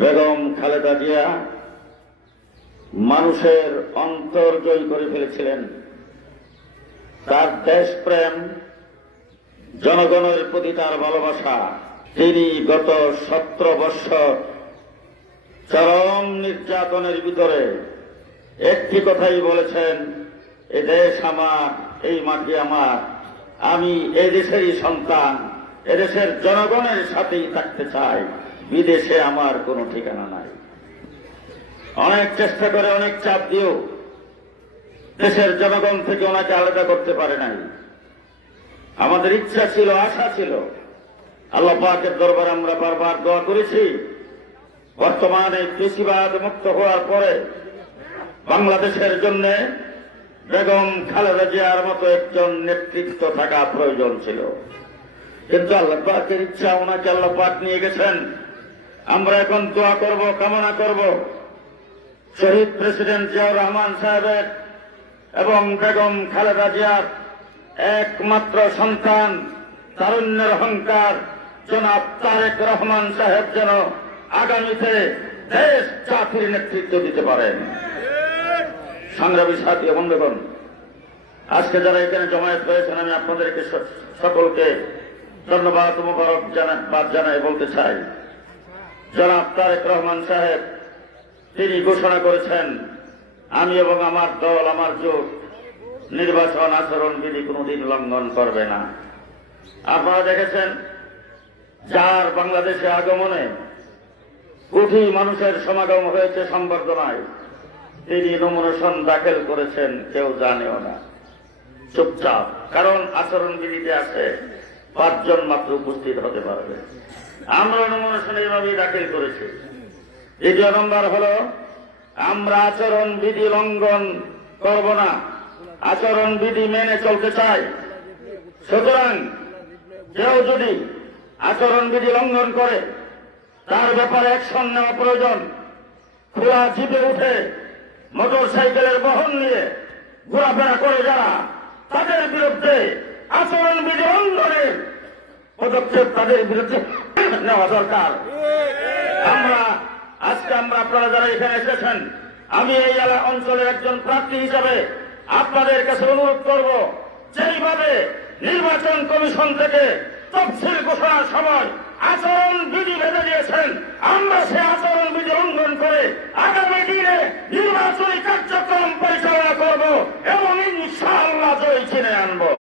বেগম খালেদা জিয়া মানুষের অন্তর জয় করে ফেলেছিলেন। তার দেশপ্রেম, জনগণের প্রতি তার ভালোবাসা, তিনি গত 17 বৎসর চরম নির্যাতনের ভিতরে একটি কথাই বলেছেন, এ দেশ আমার, এই মাটি আমার, আমি এই দেশেরই সন্তান, এদেশের জনগণের সাথেই থাকতে চাই, বিদেশে আমার কোনো ঠিকানা নাই। অনেক চেষ্টা করে, অনেক চাপ দিয়েও দেশের জনগণ থেকে ওনাকে আলাদা করতে পারে নাই। আমাদের ইচ্ছা ছিল, আশা ছিল, আল্লাহ পাকের দরবারে আমরা বারবার দোয়া করেছি, বর্তমানে কৃষিবাদ মুক্ত হওয়ার পরে বাংলাদেশের জন্য বেগম খালেদা জিয়ার মতো একজন নেতৃত্ব থাকা প্রয়োজন ছিল। কিন্তু আল্লাহ পাকের ইচ্ছা, ওনাকে আল্লাহ পাক নিয়ে গেছেন। আমরা এখন দোয়া করব, কামনা করব শহীদ প্রেসিডেন্ট জিয়াউর রহমান সাহেবের এবং বেগম খালেদা জিয়ার একমাত্র সন্তান, তারুণ্যের অহংকার জনাব তারেক রহমান সাহেব যেন আগামীতে দেশ জাতির নেতৃত্ব দিতে পারেন। সংগ্রামী সাথী বন্ধুগণ, আজকে যারা এখানে জমায়েত হয়েছেন, আমি আপনাদেরকে সকলকে ধন্যবাদ মোবারকবাদ জানাই বলতে চাই। জনাব তারেক রহমান সাহেব তিনি ঘোষণা করেছেন, আমি এবং আমার দল, আমার জোট নির্বাচন আচরণ বিধি কোনদিন লঙ্ঘন করবে না। আপনারা দেখেছেন, যার বাংলাদেশে আগমনে কোটি মানুষের সমাগম হয়েছে সংবর্ধনায়, তিনি নমিনেশন দাখিল করেছেন, কেউ জানেও না, চুপচাপ। কারণ আচরণবিধিতে আছে 5 জন মাত্র উপস্থিত হতে পারবে। আমরা নমিনেশন এইভাবেই দাখিল করেছি। দ্বিতীয় নম্বর হল, আমরা আচরণবিধি লঙ্ঘন করব না, আচরণবিধি মেনে চলতে চাই। সুতরাং কেউ যদি আচরণবিধি লঙ্ঘন করে, তার ব্যাপারে অ্যাকশন নেওয়া প্রয়োজন। খোলা জিপে উঠে মোটর সাইকেলের বহন নিয়ে ঘোরাফেরা করে যারা, তাদের বিরুদ্ধে আচরণবিধি লঙ্ঘনের পদক্ষেপ তাদের বিরুদ্ধে নেওয়া দরকার। আজকে আপনারা যারা এখানে এসেছেন, আমি এই অঞ্চলের একজন প্রার্থী হিসাবে আপনাদের কাছে অনুরোধ করব, যেইভাবে নির্বাচন কমিশন থেকে তফসিল ঘোষণার সময় আচরণ বিধি বেঁধে দিয়েছেন, আমরা সে আচরণ বিধি লঙ্ঘন করে আগামী দিনে নির্বাচনী কার্যক্রম পরিচালনা করব এবং ইনশাআল্লাহ জয় ছিনে আনব।